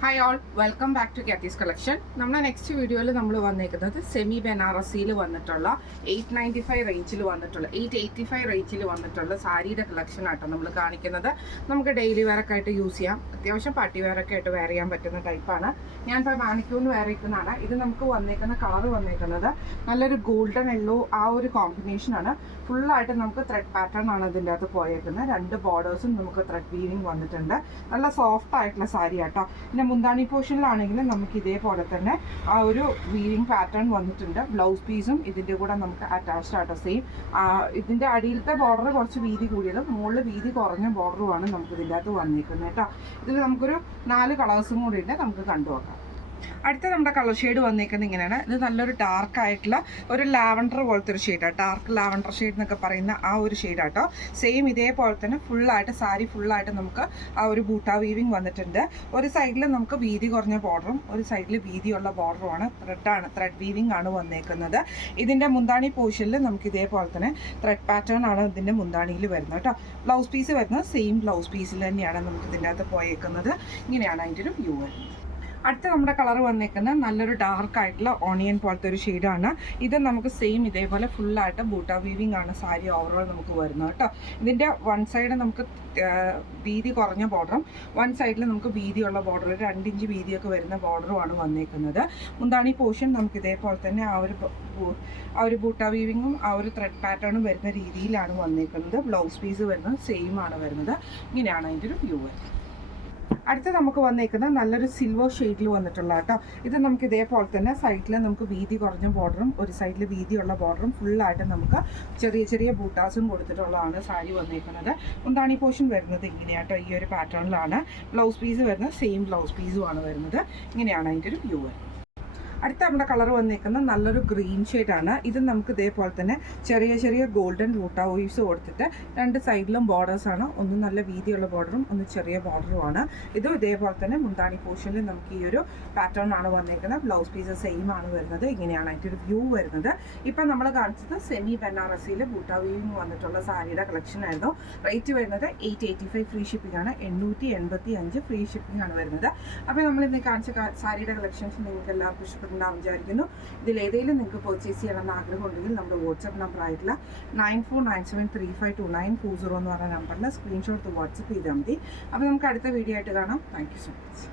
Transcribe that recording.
Hi all, welcome back to Kathi's collection. നമ്മുടെ next വീഡിയോയിൽ നമ്മൾ വന്നേക്കുന്നത് സെമി ബനാറസിയിൽ വന്നിട്ടുള്ള 895 റേഞ്ചിൽ വന്നിട്ടുള്ള 885 റേഞ്ചിൽ വന്നിട്ടുള്ള സാരിയുടെ കളക്ഷൻ ആട്ടോ നമ്മൾ കാണിക്കുന്നത്. നമുക്ക് ഡെയിലി വെയറൊക്കെ ആയിട്ട് യൂസ് ചെയ്യാം, അത്യാവശ്യം പാർട്ടി വെയറൊക്കെ ആയിട്ട് വെയർ ചെയ്യാൻ പറ്റുന്ന ടൈപ്പാണ്. ഞാനിപ്പോൾ മാനിക്യൂന്ന് വെയർ ചെയ്യുന്നതാണ്. ഇത് നമുക്ക് വന്നേക്കുന്ന കളർ വന്നേക്കുന്നത് നല്ലൊരു ഗോൾഡൻ യെല്ലോ ആ ഒരു കോമ്പിനേഷനാണ്. ഫുള്ളായിട്ട് നമുക്ക് ത്രെഡ് പാറ്റേൺ ആണ് ഇതിൻ്റെ അകത്ത് പോയേക്കുന്നത്. രണ്ട് ബോർഡേഴ്സും നമുക്ക് ത്രെഡ് വീവിങ് വന്നിട്ടുണ്ട്. നല്ല സോഫ്റ്റ് ആയിട്ടുള്ള സാരി ആട്ടോ. പിന്നെ മുന്താണി പോർഷനിലാണെങ്കിലും നമുക്ക് ഇതേപോലെ തന്നെ ആ ഒരു വീവിങ് പാറ്റേൺ വന്നിട്ടുണ്ട്. ബ്ലൗസ് പീസും ഇതിൻ്റെ കൂടെ നമുക്ക് അറ്റാച്ച്ഡ് ആട്ടോ. സെയിം ഇതിൻ്റെ അടിയിലത്തെ ബോർഡർ കുറച്ച് വീതി കൂടിയതും മുകളിൽ വീതി കുറഞ്ഞ ബോർഡറുമാണ് നമുക്ക് ഇതിൻ്റെ അകത്ത് വന്നിരിക്കുന്നത് കേട്ടോ. ഇതിൽ നമുക്കൊരു 4 കളേഴ്സും കൂടി ഉണ്ട്, നമുക്ക് കണ്ടുനോക്കാം. അടുത്ത നമ്മുടെ കളർ ഷെയ്ഡ് വന്നേക്കുന്നത് ഇങ്ങനെയാണ്. ഇത് നല്ലൊരു ഡാർക്ക് ആയിട്ടുള്ള ഒരു ലാവൻഡർ പോലത്തെ ഒരു ഷെയ്ഡാണ്. ഡാർക്ക് ലാവൻഡർ ഷെയ്ഡ് എന്നൊക്കെ പറയുന്ന ആ ഒരു ഷെയ്ഡാട്ടോ. സെയിം ഇതേപോലെ തന്നെ ഫുള്ളായിട്ട് സാരി ഫുള്ളായിട്ട് നമുക്ക് ആ ഒരു ബൂട്ടാ വീവിങ് വന്നിട്ടുണ്ട്. ഒരു സൈഡിൽ നമുക്ക് വീതി കുറഞ്ഞ ബോർഡറും ഒരു സൈഡിൽ വീതിയുള്ള ബോർഡറുമാണ്. ത്രെഡ് വീവിങ് ആണ് വന്നേക്കുന്നത്. ഇതിൻ്റെ മുന്താണി പോർഷനിൽ നമുക്ക് ഇതേപോലെ തന്നെ ത്രെഡ് പാറ്റേൺ ആണ് ഇതിൻ്റെ മുന്താണിയിൽ വരുന്നത് കേട്ടോ. ബ്ലൗസ് പീസ് വരുന്നത് സെയിം ബ്ലൗസ് പീസിൽ തന്നെയാണ് നമുക്ക് ഇതിൻ്റെ അകത്ത് പോയേക്കുന്നത്. ഇങ്ങനെയാണ് അതിൻ്റെ ഒരു വ്യൂ വരുന്നത്. അടുത്ത നമ്മുടെ കളർ വന്നേക്കുന്നത് നല്ലൊരു ഡാർക്ക് ആയിട്ടുള്ള ഓണിയൻ പോലത്തെ ഒരു ഷെയ്ഡാണ്. ഇത് നമുക്ക് സെയിം ഇതേപോലെ ഫുള്ളായിട്ട് ബൂട്ടാ വീവിങ് ആണ് സാരി ഓവറോൾ നമുക്ക് വരുന്നത് കേട്ടോ. ഇതിൻ്റെ വൺ സൈഡ് നമുക്ക് വീതി കുറഞ്ഞ ബോർഡറും വൺ സൈഡിൽ നമുക്ക് വീതിയുള്ള ബോർഡർ, 2 ഇഞ്ച് വീതിയൊക്കെ വരുന്ന ബോർഡറുമാണ് വന്നേക്കുന്നത്. മുന്താണി പോർഷൻ നമുക്ക് ഇതേപോലെ തന്നെ ആ ഒരു ബൂട്ടാ വീവിങ്ങും ആ ഒരു ത്രെഡ് പാറ്റേണും വരുന്ന രീതിയിലാണ് വന്നേക്കുന്നത്. ബ്ലൗസ് പീസ് വരുന്നത് സെയിം ആണ് വരുന്നത്. ഇങ്ങനെയാണ് അതിൻ്റെ ഒരു വ്യൂ വരുന്നത്. അടുത്ത നമുക്ക് വന്നേക്കുന്നത് നല്ലൊരു സിൽവർ ഷെയ്ഡിൽ വന്നിട്ടുള്ള കേട്ടോ. ഇത് നമുക്ക് ഇതേപോലെ തന്നെ സൈഡിൽ നമുക്ക് വീതി കുറഞ്ഞ ബോർഡറും ഒരു സൈഡിൽ വീതിയുള്ള ബോർഡറും ഫുള്ളായിട്ട് നമുക്ക് ചെറിയ ചെറിയ ബൂട്ടാസും കൊടുത്തിട്ടുള്ളതാണ് സാരി വന്നേക്കുന്നത്. മുന്താണി പോർഷൻ വരുന്നത് ഇങ്ങനെയാട്ടോ, ഈ ഒരു പാറ്റേണിലാണ്. ബ്ലൗസ് പീസ് വരുന്നത് സെയിം ബ്ലൗസ് പീസുമാണ് വരുന്നത്. ഇങ്ങനെയാണ് അതിൻ്റെ ഒരു വ്യൂ വരുന്നത്. അടുത്ത നമ്മുടെ കളർ വന്നിരിക്കുന്നത് നല്ലൊരു ഗ്രീൻ ഷെയ്ഡാണ്. ഇത് നമുക്ക് ഇതേപോലെ തന്നെ ചെറിയ ചെറിയ ഗോൾഡൻ ബൂട്ടാ വീവ്സ് കൊടുത്തിട്ട് 2 സൈഡിലും ബോർഡേഴ്സാണ്. ഒന്ന് നല്ല വീതിയുള്ള ബോർഡറും ഒന്ന് ചെറിയ ബോർഡറുമാണ്. ഇതും ഇതേപോലെ തന്നെ മുന്താണി പോർഷനിൽ നമുക്ക് ഈ ഒരു പാറ്റേൺ ആണ് വന്നിരിക്കുന്നത്. ബ്ലൗസ് പീസ് സെയിം ആണ് വരുന്നത്. ഇങ്ങനെയാണ് അതിൻ്റെ ഒരു വ്യൂ വരുന്നത്. ഇപ്പം നമ്മൾ കാണിച്ചത് സെമി ബനാറസിയിൽ ബൂട്ടാ വീവിങ് വന്നിട്ടുള്ള സാരിയുടെ കളക്ഷൻ ആയിരുന്നു. റേറ്റ് വരുന്നത് 885 ഫ്രീ ഷിപ്പിംഗ് ആണ്. 885 ഫ്രീ ഷിപ്പിംഗ് ആണ് വരുന്നത്. അപ്പോൾ നമ്മൾ ഇന്ന് കാണിച്ച സാരിയുടെ കളക്ഷൻസ് നിങ്ങൾക്ക് എല്ലാവർക്കും ഇഷ്ടപ്പെടും വിചാരിക്കുന്നു. ഇതിലേതെങ്കിലും നിങ്ങൾക്ക് പർച്ചേസ് ചെയ്യണമെന്ന് ആഗ്രഹമുണ്ടെങ്കിൽ നമ്മുടെ വാട്സ്ആപ്പ് നമ്പർ ആയിട്ടുള്ള 9497352940 എന്ന് പറഞ്ഞ നമ്പറിൽ സ്ക്രീൻഷോട്ട് വാട്സ്ആപ്പ് ചെയ്താൽ മതി. അപ്പോൾ നമുക്ക് അടുത്ത വീഡിയോ ആയിട്ട് കാണാം. Thank you so much.